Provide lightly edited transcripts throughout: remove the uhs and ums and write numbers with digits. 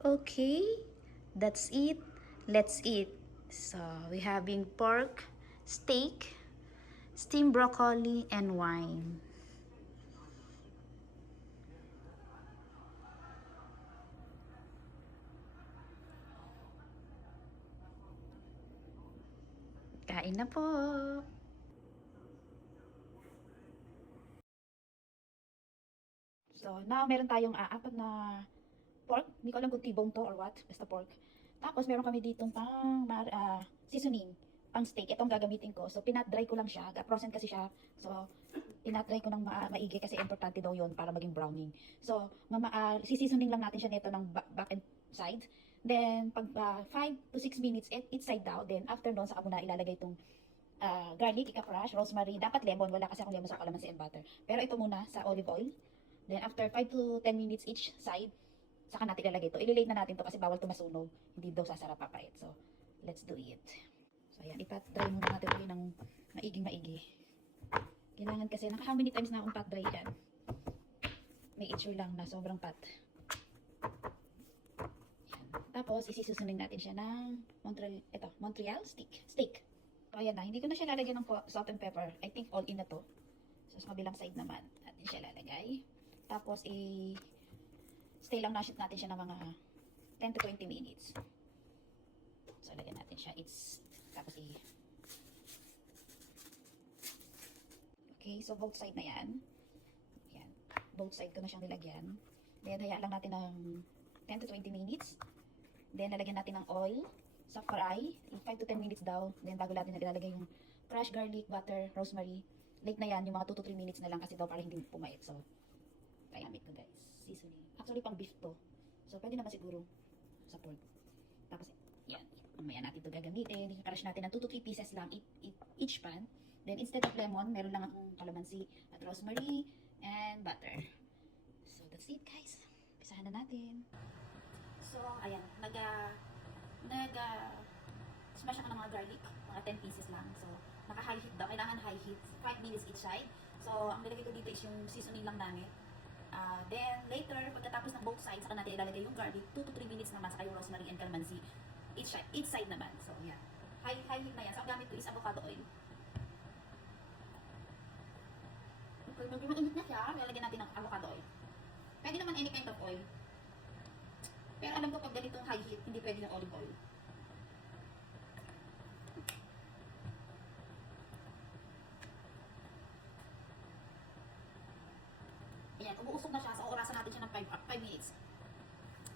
Okay, that's it. Let's eat. So, we're having pork, steak, steamed broccoli, and wine. Kain na po! So, now meron tayong apat na pork. Hindi ko alam kung T-bone to or what. Basta pork. Tapos, meron kami ditong seasoning, pang steak. Ito ang gagamitin ko. So, pinat-dry ko lang siya. Frozen kasi siya. So, pinat-dry ko ng maigi kasi importante daw yun para maging browning. So, si-seasoning lang natin siya nito ng back and side. Then, pag 5 to 6 minutes, each side daw. Then, after nun, saka muna ilalagay itong garlic, ika-crush, rosemary. Dapat lemon. Wala kasi akong lemon sa kalamansi and butter. Pero ito muna sa olive oil. Then, after 5 to 10 minutes each side, saka natin ilalagay ito. Ililate na natin to kasi bawal ito masunog. Hindi daw sasarap papait. So, let's do it. So, ayan. Ipat-dry muna natin ito ng maigi. Kailangan kasi, how many times na akong pat-dry yan. May itsure lang na sobrang pat. Ayan. Tapos, isisusunin natin siya ng Montreal steak. So, ayan na. Hindi ko na siya lalagyan ng salt and pepper. I think all in na to. So, sa kabilang side naman, natin siya lalagay. Tapos, stay lang na-shoot natin siya ng mga 10 to 20 minutes. So, lagyan natin siya. Tapos, okay, so both side na yan. Ayan. Both side ko na siyang nilagyan. Then, hayaan lang natin ng 10 to 20 minutes. Then, lalagyan natin ng oil sa fry. 5 to 10 minutes daw. Then, bago natin ilalagay yung crushed garlic, butter, rosemary. Late na yan, yung mga 2 to 3 minutes na lang kasi daw para hindi pumait. So, try namin ito guys. Seasoning. Actually, pang beef to. So, pwede naman siguro sa pork. Tapos, yan. Mamaya natin ito gagamitin. I-crush natin ng 2 to 3 pieces lang each pan. Then, instead of lemon, meron lang akong kalamansi at rosemary and butter. So, that's it guys. Pisahan na natin. So, ayan. Smash ako ng mga garlic. Mga 10 pieces lang. So, naka-high heat daw. Kailangan high heat. 5 minutes each side. So, ang nilagay ko dito is yung seasoning lang namin. Then, later, pagkatapos ng both sides, saka natin ilalagay yung garlic. 2 to 3 minutes naman, saka yung rosemary and calamansi. Each side naman. So, yan. High heat na yan. So, ang gamit ko is avocado oil. Okay, medyo mainit na siya. Ilalagyan natin ng avocado oil. Pwede naman any kind of oil. Pero alam ko pag ganitong high heat, hindi pwede yung olive oil. Ayan, umuusok na siya. So, orasan natin siya ng 5 minutes.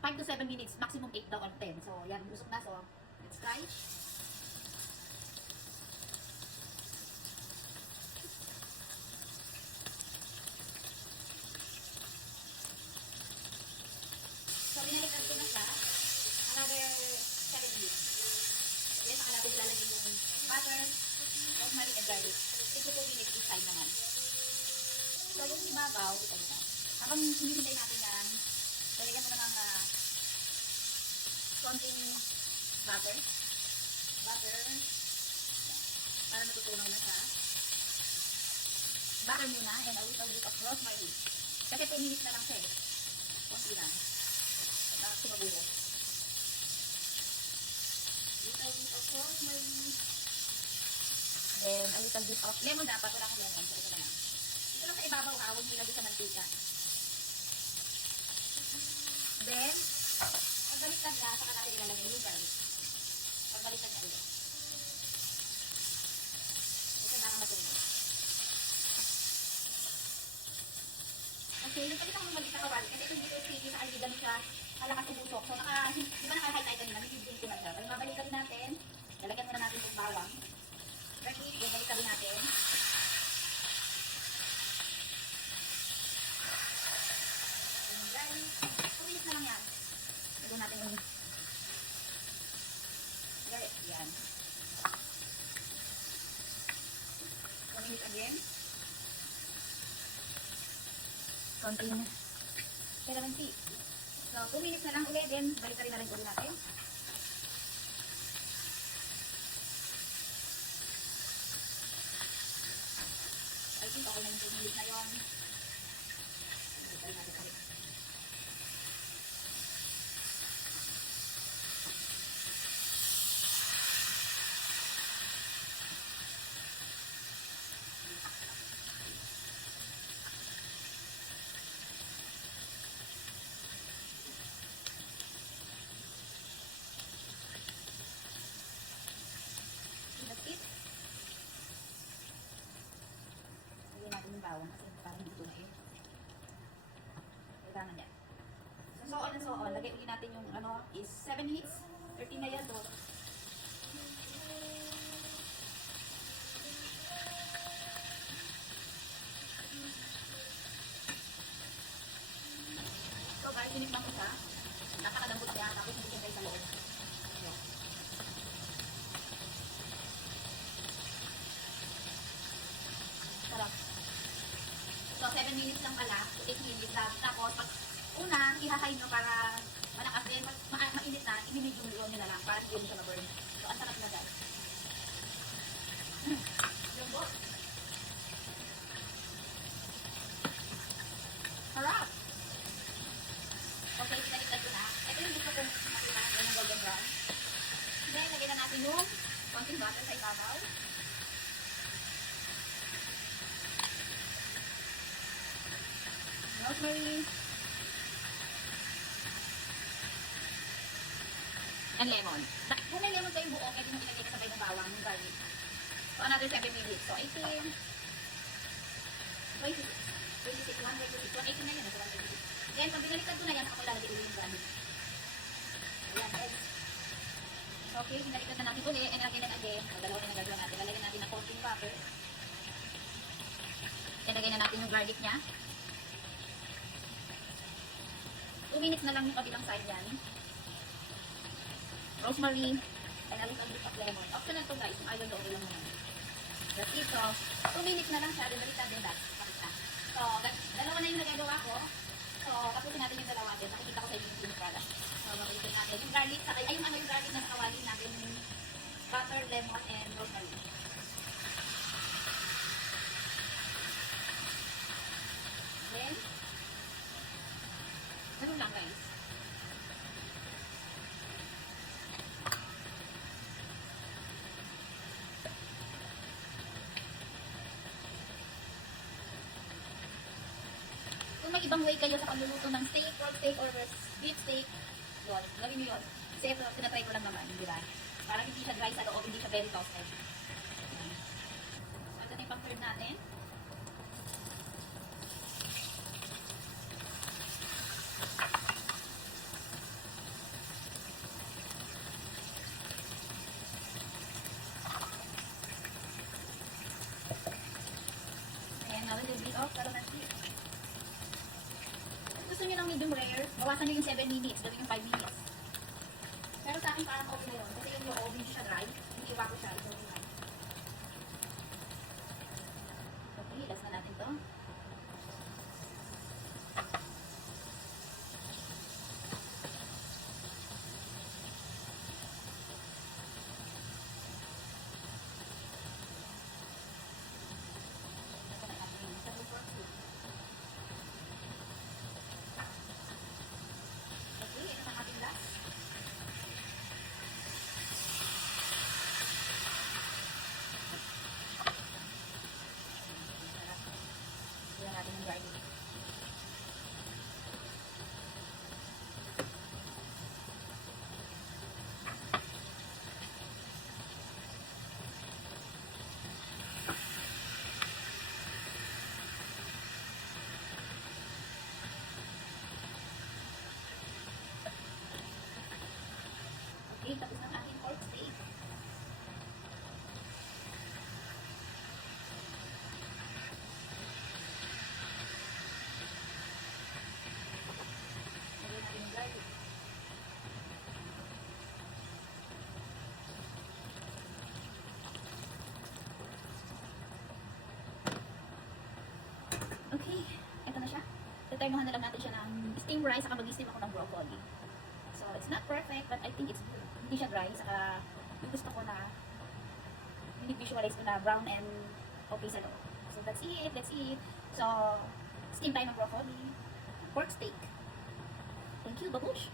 5 to 7 minutes. Maximum 8 daw or 10. So, yan. Umuusok na. So, let's try. So, binalikan ko na siya. Another 7 minutes. Then, saka natin ilalagay yung butter, rosemary, and garlic. 2 to 2 minutes each time naman. So, yung ibabaw, ito na. Habang hinihintay natin yan, lalagyan mo na ng konting butter. Para natutunaw na siya. Butter muna and a little bit of rosemary. Kasi 2 minutes na lang siya eh. Konti lang. Para sumaburo. Little bit of rosemary. Then a little bit of lemon dapat. Wala kang lemon. So, ito na lang. Ito lang sa ibabaw ha. Huwag nilagay sa mantika. Then, pagbaliktad na, saka natin ilalagay yung garlic. Pagbaliktad na ulit. Ito na matunog. Okay, yung palitan ko mag-isa kawali. Kasi ito dito sticky sa alida na siya. Malakas ubusok. So, di ba naka-high kanina? Nag-high ko na siya. Pero mabaliktad natin. Lalagyan muna natin yung bawang. Ready? Then, baliktad natin. Yung garlic. 2 minutes na lang yan. Lagyan natin yung garlic. Yan. 2 minutes again. Konting calamansi. So, 2 minutes na lang ulit. Then, balik na rin ulit natin. I think okay na yung 2 minutes na yun. Balik natin ulit. Ilagay ulit natin yung ano, is 7 minutes. 13 na yan, do. So guys, tinikman ko siya. Napakadambot niya, tapos hindi siya sa loob. Ayan. Sarap. So 7 minutes lang pala, 8 minutes lang. Tapos pag una, ihahay nyo para malakas din, mainit na, i-medium yun nila lang para hindi siya ma-burn. So ang sarap na guys. Yung bo. Sarap! Okay, pinaliktad ko na. Ito yung gusto kong makita, yung golden brown. Then, lagyan na natin yung konting butter sa ibabaw. Rosemary. And lemon. Kung may lemon kayong buo, pwede mo ilagay kasabay ng bawang, yung garlic. So, another 7 minutes. So, 18, 26, 26, 126, 118 na yun. So, 126. Then, pag binaliktad ko na yan, ako ilalagay ulit yung garlic. Ayan, guys. Okay, binaliktad na natin ulit. And lagyan na again. Dalawa na nagagawa natin. Lalagyan natin ng konting butter. Ilagay na natin yung garlic niya. 2 minutes na lang yung kabilang side yan. Rosemary, and a little bit of lemon. Optional to guys, kung ayaw doon lang naman. That's it. So, 2 minutes na lang siya. Baliktad din guys. Pakita. So, dalawa na yung nagagawa ko. So, tapusin natin yung dalawa din. Nakikita ko sa inyo yung finished product. So, babalikin natin. Yung garlic, saka ay yung ano yung garlic na nakawali natin. Butter, lemon, and rosemary. Then, ganun lang guys. Kung may ibang way kayo sa pagluluto ng steak, pork steak, or beef steak, yun, gawin nyo yun. Kasi ito, tinatry ko lang naman, di ba? Parang hindi siya dry sa loob, hindi siya very toasted. So, ito na yung pang-third natin. Ayan, now a little bit of calamansi. Gusto nyo ng medium rare, bawasan nyo yung 7 minutes, gawin yung 5 minutes. Pero sa akin parang okay na yun, kasi yung loob hindi siya dry, hindi iwa ko siya, ito yung dry. Okay, last na natin to. Okay, ito ang ating last. Iyan natin yung garlic. Okay, tapos ang ating pork steak. Lagyan natin yung garlic. Okay, ito na siya. Taternuhan na lang natin siya ng steam rice, saka mag-steam ako ng broccoli. So, it's not perfect, but I think it's good. Hindi siya dry, saka yung gusto ko na hindi visualize ko na brown and okay sa loob. So, that's it, that's it. So, steam tayo ng broccoli, pork steak. Thank you, babush!